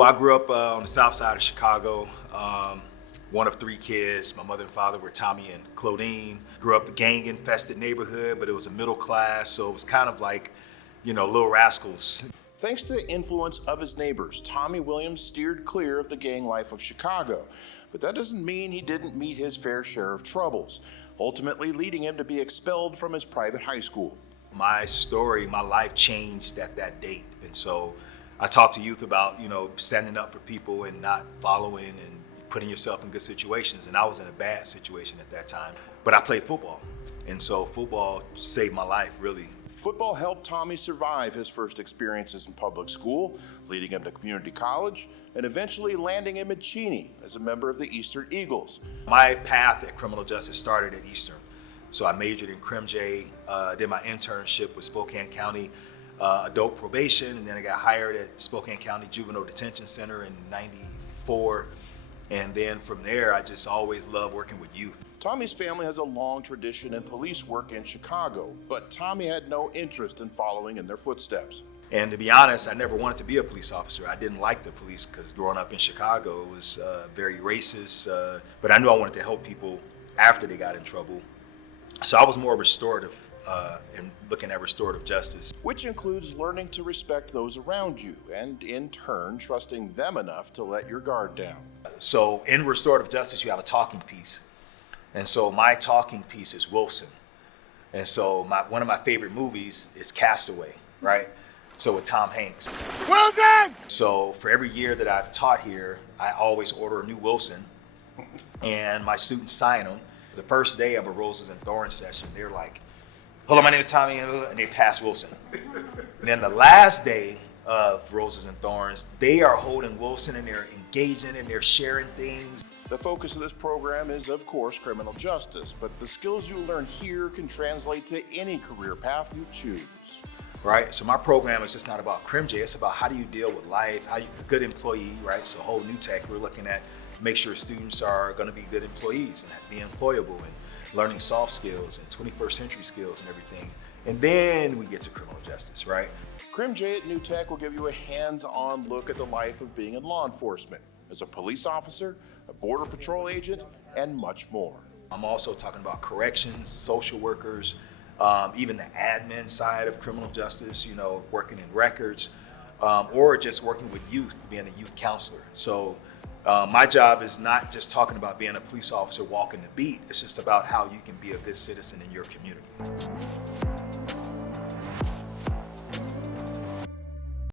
I grew up on the south side of Chicago, one of three kids. My mother and father were Tommy and Claudine. Grew up a gang-infested neighborhood, but it was a middle class, so it was kind of like, Little Rascals. Thanks to the influence of his neighbors, Tommy Williams steered clear of the gang life of Chicago. But that doesn't mean he didn't meet his fair share of troubles, ultimately leading him to be expelled from his private high school. My story, my life changed at that date, and so I talk to youth about, standing up for people and not following and putting yourself in good situations. And I was in a bad situation at that time, but I played football. And so football saved my life, really. Football helped Tommy survive his first experiences in public school, leading him to community college, and eventually landing him at Cheney as a member of the Eastern Eagles. My path at criminal justice started at Eastern. So I majored in Crim J, did my internship with Spokane County adult probation, and then I got hired at Spokane County Juvenile Detention Center in '94. And then from there, I just always loved working with youth. Tommy's family has a long tradition in police work in Chicago, but Tommy had no interest in following in their footsteps. And to be honest, I never wanted to be a police officer. I didn't like the police because growing up in Chicago, it was very racist. But I knew I wanted to help people after they got in trouble. So I was more restorative and looking at restorative justice. Which includes learning to respect those around you and, in turn, trusting them enough to let your guard down. So in restorative justice, you have a talking piece. And so my talking piece is Wilson. And so one of my favorite movies is Castaway, right? So with Tom Hanks. Wilson! So for every year that I've taught here, I always order a new Wilson, and my students sign them. The first day of a Roses and Thorns session, they're like, "Hello, my name is Tommy," and they pass Wilson. And then the last day of Roses and Thorns, they are holding Wilson and they're engaging and they're sharing things. The focus of this program is, of course, criminal justice, but the skills you learn here can translate to any career path you choose. Right, so my program is just not about Crim J, it's about how do you deal with life, how you be a good employee, right? So whole NEWTech, we're looking at make sure students are gonna be good employees and be employable and learning soft skills and 21st century skills and everything. And then we get to criminal justice, right? Crim J at NEWTech will give you a hands-on look at the life of being in law enforcement, as a police officer, a border patrol agent, and much more. I'm also talking about corrections, social workers, even the admin side of criminal justice, working in records, or just working with youth, being a youth counselor. So my job is not just talking about being a police officer walking the beat, it's just about how you can be a good citizen in your community.